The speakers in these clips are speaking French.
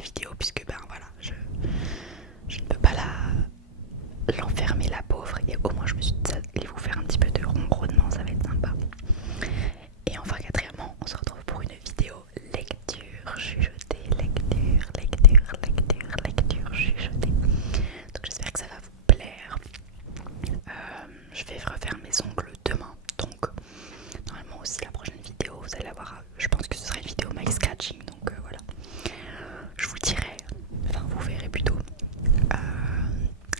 la vidéo puisque ben voilà, je ne peux pas l'enfermer la pauvre, et au moins je me suis dit ça allait vous faire un petit peu de ronronnement, ça va être sympa. Et enfin quatrièmement, on se retrouve pour une vidéo lecture chuchotée, lecture chuchotée. Donc j'espère que ça va vous plaire. Je vais refaire mes ongles demain, donc normalement aussi la prochaine vidéo vous allez avoir, je pense que ce sera une vidéo mic scratching, donc voilà. Je vous dirai, enfin vous verrez plutôt.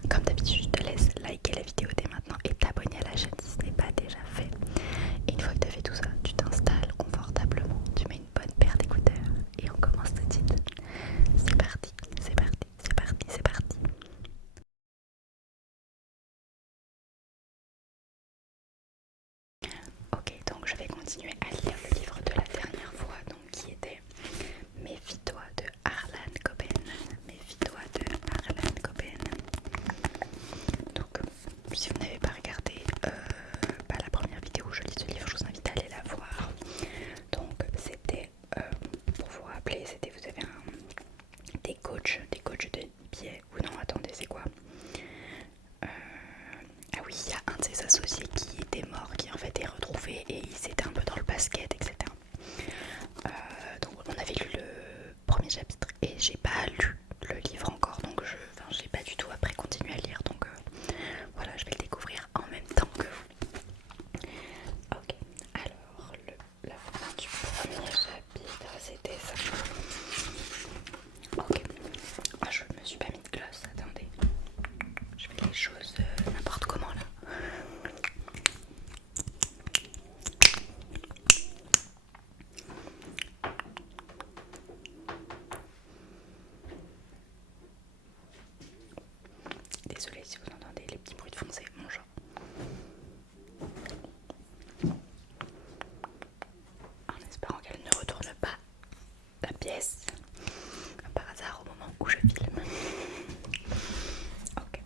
Comme d'habitude, je te laisse liker la vidéo dès maintenant et t'abonner à la chaîne si ce n'est pas déjà fait. Et une fois que tu as fait tout ça, tu t'installes confortablement, tu mets une bonne paire d'écouteurs et on commence tout de suite. C'est parti, c'est parti, c'est parti, c'est parti. Ok, donc je vais continuer à lire le livre de la dernière fois, donc qui était Méfie-toi de Harlan Coben. Méfie-toi de Harlan Coben. Donc, si vous n'avez pas regardé la première vidéo où je lis ce livre, je vous invite à aller la voir. Donc, c'était, pour vous rappeler, c'était, vous avez des coachs de billets, ou non, attendez, c'est quoi? Ah oui, il y a un de ses associés qui était mort, qui en fait est retrouvé et il s'était un peu dans le basket, etc. Donc on avait lu le premier chapitre et j'ai pas lu le livre encore, donc j'ai pas du tout après continué à lire, donc voilà, je vais le découvrir en même temps que vous. Ok, alors la fin du premier chapitre c'était ça. Ok, je me suis pas mis de gloss, attendez, je fais les choses n'importe comment là. Désolée si vous entendez les petits bruits de fond, c'est mon chat. En espérant qu'elle ne retourne pas la pièce par hasard au moment où je filme. Ok,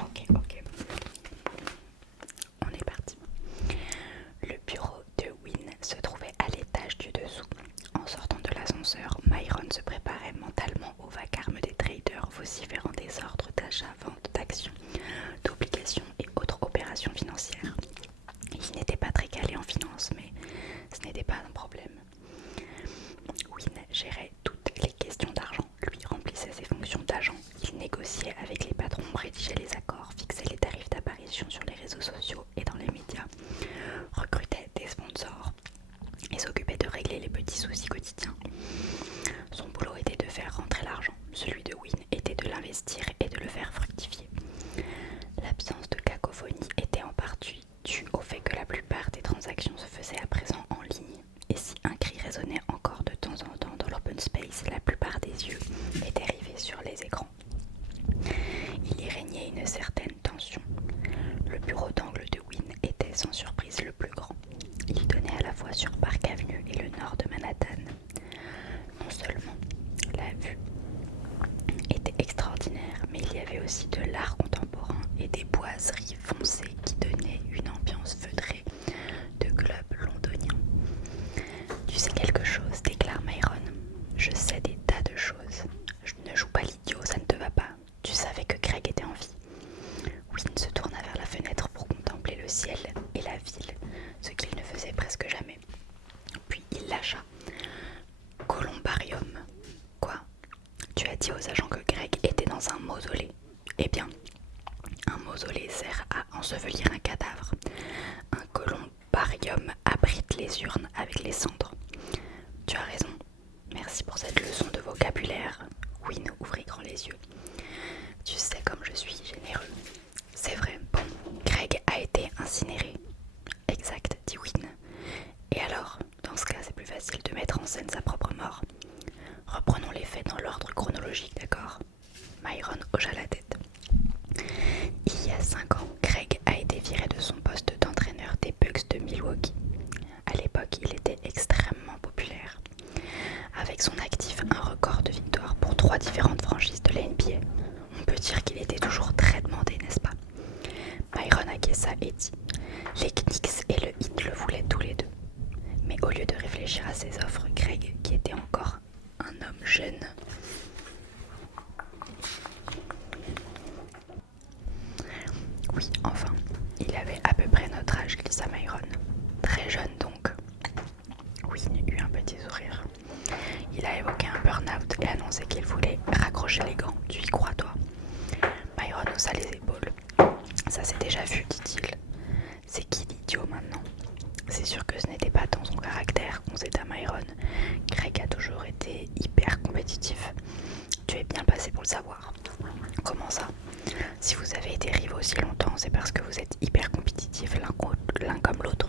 ok. On est parti. Le bureau de Wynne se trouvait à l'étage du dessous. En sortant de l'ascenseur, Myron se préparait mentalement au vacarme des traders vociférant des ordres d'achat, vente d'actions, d'obligations et autres opérations financières. Il n'était pas très calé en finance, mais ce n'était pas un problème. Wynne gérait toutes les questions d'argent, lui remplissait ses fonctions d'agent, il négociait avec les patrons, rédigeait les accords, fixait les tarifs d'apparition sur les réseaux sociaux et dans les médias, recrutait des sponsors et s'occupait de régler les petits soucis quotidiens. Son boulot était de faire rentrer l'argent, celui de Wynne était de l'investir et de le faire fructifier. L'absence de cacophonie était en partie due au fait que la plupart des transactions se faisaient à présent en ligne, et si un cri résonnait encore de temps en temps dans l'open space, la plupart des yeux étaient rivés sur les écrans. Il y régnait une certaine tension. Le bureau d'angle de Wynne était sans surprise le plus grand. Il donnait à la fois sur Park Avenue et le nord de Manhattan. Non seulement la vue était extraordinaire, mais il y avait aussi de l'art contemporain et des boiseries foncées qui donnaient une ambiance feutrée de club londonien. Tu sais quelque chose, déclare Myron. Je sais des tas de choses. Je ne joue pas l'idiot, ça ne te va pas. Tu savais que Greg était en vie. Wynne se tourna vers la fenêtre pour contempler le ciel et la ville, ce qu'il ne faisait presque jamais. Puis il lâcha. Columbarium. Quoi? Tu as dit aux agents que Greg était dans un mausolée. Eh bien, un mausolée sert à ensevelir un cadavre. Un columbarium abrite les urnes avec les cendres. Tu as raison. Merci pour cette leçon de vocabulaire. Wynne ouvrit grand les yeux. Tu sais comme je suis généreux. C'est vrai. Bon, Greg a été incinéré. Exact, dit Wynne. Et alors, dans ce cas, c'est plus facile de mettre en scène sa propre mort. Reprenons les faits dans l'ordre chronologique, d'accord? Myron hocha la tête. Il y a 5 ans, Greg a été viré de son poste d'entraîneur des Bucks de Milwaukee. À l'époque, il était extrêmement populaire. Avec son actif un record de victoires pour 3 différentes franchises de la NBA, on peut dire qu'il était toujours très demandé, n'est-ce pas? Myron acquiesça et dit « Les Knicks et le Heat le voulaient tous les deux. » Mais au lieu de réfléchir à ses offres, Greg, qui était encore un homme jeune, porte et annonçait qu'il voulait raccrocher les gants. Tu y crois, toi? Myron haussa les épaules. Ça s'est déjà vu, dit-il. C'est qui l'idiot maintenant? C'est sûr que ce n'était pas dans son caractère, concéda Myron. Craig a toujours été hyper compétitif. Tu es bien passé pour le savoir. Comment ça? Si vous avez été rivaux aussi longtemps, c'est parce que vous êtes hyper compétitifs l'un comme l'autre.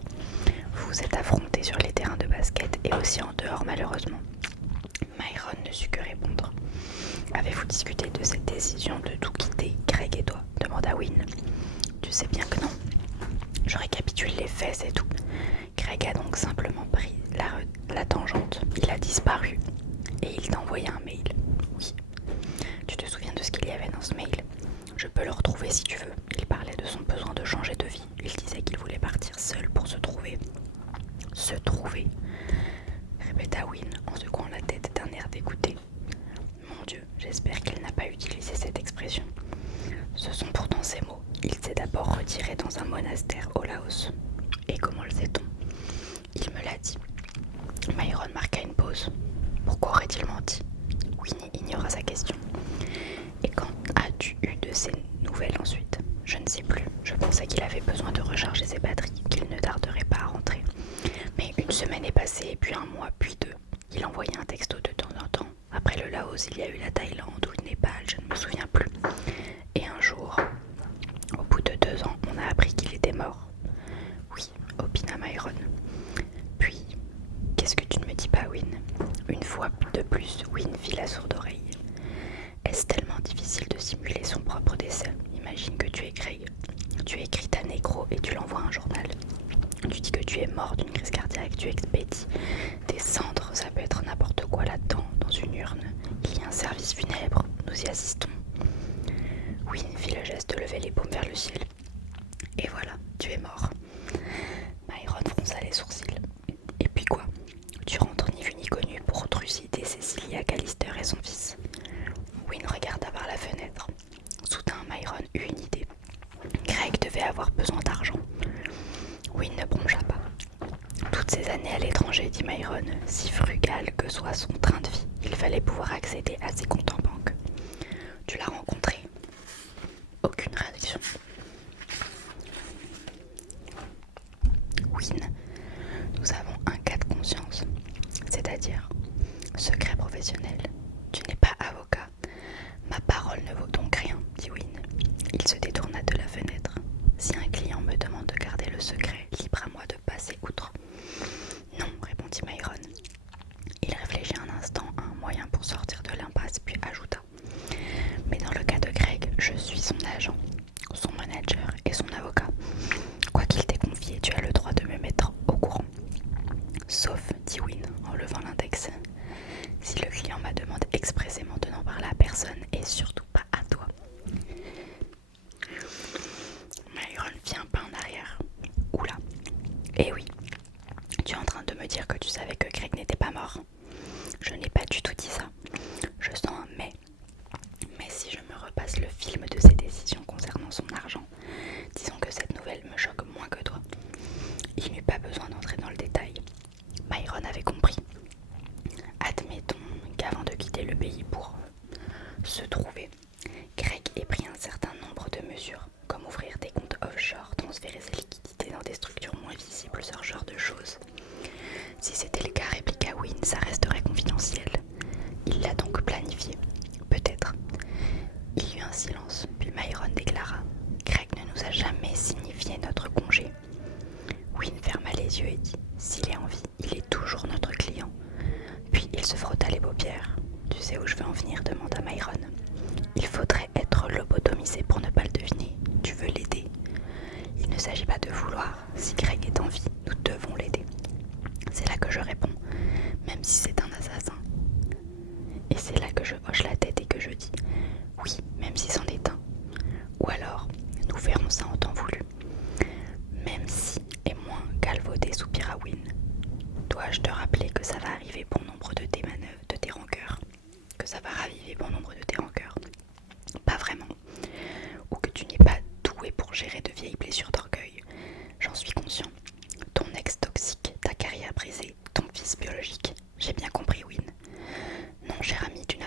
Vous vous êtes affrontés sur les terrains de basket et aussi en dehors, malheureusement. Myron ne sut que répondre. Avez-vous discuté de cette décision de tout quitter, Craig et toi? Demanda Wynne. Tu sais bien que non. Je récapitule les faits, c'est tout. Craig a donc simplement pris la tangente. Il a disparu et il t'a envoyé un mail. Oui. Tu te souviens de ce qu'il y avait dans ce mail? Je peux le retrouver si tu veux. Il parlait de son besoin de changer de vie. Il disait qu'il voulait partir seul pour se trouver. Se trouver, répéta Wynne en secouant la tête d'un air dégoûté. Mon Dieu, j'espère qu'il n'a pas utilisé cette expression. Ce sont pourtant ces mots. Il s'est d'abord retiré dans un monastère au Laos. Et comment le sait-on? Il me l'a dit. Myron marqua une pause. Pourquoi aurait-il menti? Wynne ignora sa question. Et quand as-tu eu de ces nouvelles ensuite? Je ne sais plus. Je pensais qu'il avait besoin de recharger ses batteries, qu'il ne tarderait pas à rentrer. Mais une semaine est passée, puis un mois, puis deux. Il envoyait un texto de temps en temps. Après le Laos, il y a eu la Thaïlande ou le Népal, je ne me souviens plus. Et un jour, au bout de 2 ans, on a appris qu'il était mort. Oui, opina Myron. Puis, qu'est-ce que tu ne me dis pas, Wynne? Une fois de plus, Wynne fit la sourde oreille. Est-ce tellement difficile de simuler son propre décès? Imagine que tu es Craig. Tu écris ta nécro et tu l'envoies à un journal. Tu dis que tu es mort d'une crise cardiaque, tu expédies des cendres, ça peut être n'importe quoi là-dedans, dans une urne. Il y a un service funèbre, nous y assistons. Wynne fit le geste de lever les paumes vers le ciel. Et voilà, tu es mort. Myron fronça les sourcils. Et puis quoi? Tu rentres ni vu ni connu pour trucider Cecilia Callister et son fils. Wynne regarda par la fenêtre. Soudain, Myron eut une idée. Craig devait avoir besoin d'argent. Wynne ne broncha pas. Toutes ces années à l'étranger, dit Myron, si frugal que soit son train de vie, il fallait pouvoir accéder à ses comptes en banque. Tu l'as rencontré? Aucune réaction. Wynne, nous avons un cas de conscience, c'est-à-dire secret professionnel. Tu n'es pas avocat. Ma parole ne vaut donc rien, dit Wynne. Il se détourna de la fenêtre. Si un client me demande de garder le secret, libre à moi de passer outre. Non, répondit Myron. Il réfléchit un instant à un moyen pour sortir de l'impasse, puis ajouta. Mais dans le cas de Craig, je suis son agent, son manager et son avocat. Quoi qu'il t'ait confié, tu as le droit de me mettre au courant. Sauf, dit Wynne en levant l'index, si le client m'a demandé expressément de n'en parler à personne et surtout pas à toi. Myron fit un pas en arrière. Oula. Eh oui, tu es en train de me dire que tu savais que Craig n'était pas mort. Je n'ai pas du tout dit ça. Je sens un mais. Mais si je me repasse le film de ses décisions concernant son argent, disons que cette nouvelle me choque moins que toi. Il n'eut pas besoin d'entrer dans le détail. Myron avait compris. Admettons qu'avant de quitter le pays pour se trouver, Craig ait pris un certain nombre de mesures, comme ouvrir des comptes offshore, transférer ses liquidités dans des structures moins visibles, ce genre de choses. Si c'était le cas, répliqua Wynne, ça resterait confidentiel. Il l'a donc planifié. Peut-être. Il y eut un silence, puis Myron déclara. Craig ne nous a jamais signifié notre congé. Wynne ferma les yeux et dit. S'il est en vie, il est toujours notre client. Puis il se frotta les paupières. Tu sais où je veux en venir, demanda Myron. Il faudrait être lobotomisé pour ne pas le deviner. Tu veux l'aider. Il ne s'agit pas de vouloir. Si Craig est en vie, nous devons l'aider. C'est là que je réponds, même si c'est un assassin. Et c'est là que je hoche la tête et que je dis oui, même si c'en est un. Ou alors, nous verrons ça en temps voulu. Même si, et moins galvaudé, soupira Wynne. Dois-je te rappeler que ça va arriver bon nombre de tes manœuvres, de tes rancœurs? Que ça va raviver bon nombre de tes rancœurs? Pas vraiment. Ou que tu n'es pas doué pour gérer de vieilles blessures d'orgueil. J'en suis conscient. Ton ex toxique, ta carrière brisée, ton fils biologique. J'ai bien compris, Wynne. Non, cher ami, tu n'as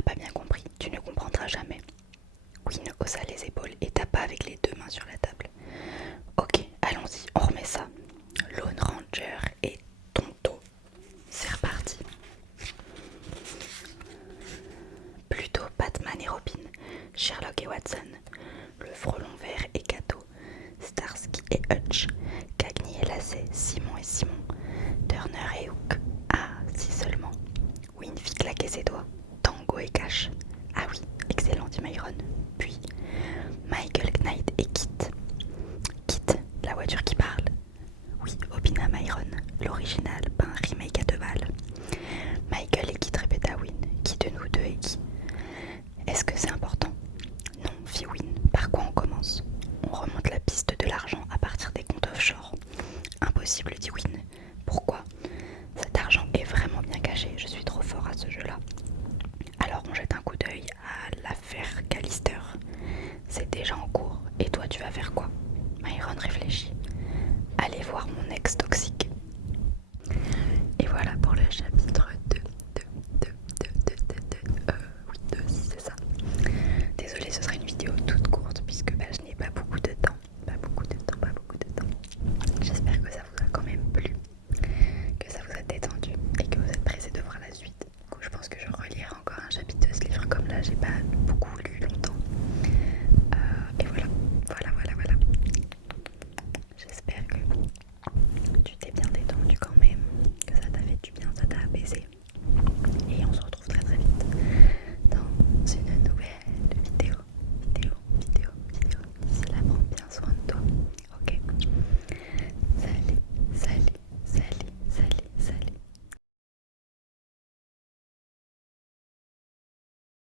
Watson, le frelon vert et Cato, Starsky et Hutch, Cagney et Lacey, Simon et Simon, Turner et Hook. Ah, si seulement. Win fit claquer ses doigts. Tango et Cash. Ah oui, excellent, dit Myron. Puis, Michael Knight et Kit. Kit, la voiture qui parle. Oui, opina Myron. L'original, pas un remake à deux balles. Michael et Kit, répéta Win. Qui de nous deux est qui? Est-ce que c'est important? Non, fit Win. Par quoi on commence? On remonte la piste de l'argent à partir des comptes offshore. Impossible, dit Win. Pourquoi? Cet argent est vraiment bien caché, je suis trop fort à ce jeu-là. Alors on jette un coup d'œil à l'affaire Callister. C'est déjà en cours, et toi tu vas faire quoi? Myron réfléchit. Allez voir mon ex toxique. Et voilà pour le chapitre 2. Oui, 2, si c'est ça. Désolée, ce sera une vidéo toute courte puisque je n'ai pas beaucoup de temps. J'espère que ça vous a quand même plu, que ça vous a détendu et que vous êtes pressés de voir la suite. Du coup, je pense que je relirai encore un chapitre de ce livre. Comme là, j'ai pas